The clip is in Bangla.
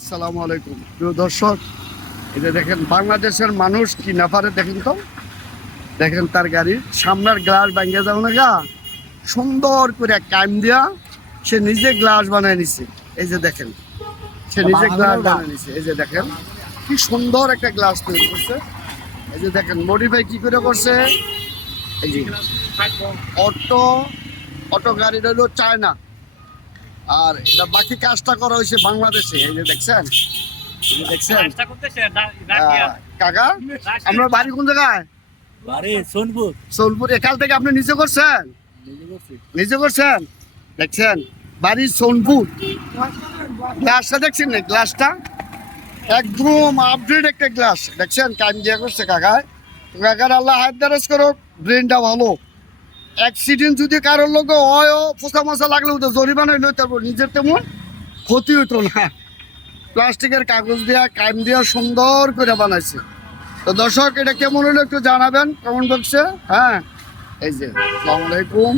আসসালামু আলাইকুম প্রিয় দর্শক, এটা দেখেন বাংলাদেশের মানুষ কি না পারে দেখেন তো। দেখেন তার গাড়ির সামনের গ্লাস ভাঙিয়ে যাও না গা, সুন্দর করে কাইম দিয়া সে নিজে গ্লাস বানায় নিছে। এই যে দেখেন, সে নিজে গ্লাস বানায় নিছে। এই যে দেখেন কি সুন্দর একটা গ্লাস তৈরি করছে। এই যে দেখেন মডিফাই কি করে করছে। এই যে অটো অটো গাড়িটা হলো চায়না, আর এটা বাকি কাজটা করা হয়েছে বাংলাদেশে। এই যে দেখছেন, এই যে দেখছেন কাকা, আপনার বাড়ি কোন জায়গায়? সোনপুর। সোনপুর। এখান থেকে আপনি নিজে করছেন? নিজে করছেন। দেখছেন বাড়ি সোনপুর। গ্লাসটা দেখছেন না, গ্লাসটা একদম আপডেট একটা গ্লাস। দেখছেন কাম দিয়ে করছে কাকায়। কাকার আল্লাহ হাত দারাজ করো, ব্রেনটা ভালো। অ্যাক্সিডেন্ট যদি কারোর লোক হয়, ফোসা মশা লাগলেও তো জরিমানা লইতে পারবো, নিজের তেমন ক্ষতি হতো না। প্লাস্টিকের কাগজ দিয়া কাইম দিয়া সুন্দর করে বানাইছে। তো দর্শক, এটা কেমন হলো একটু জানাবেন কমেন্ট বক্সে। হ্যাঁ, এই যে আসসালামু আলাইকুম।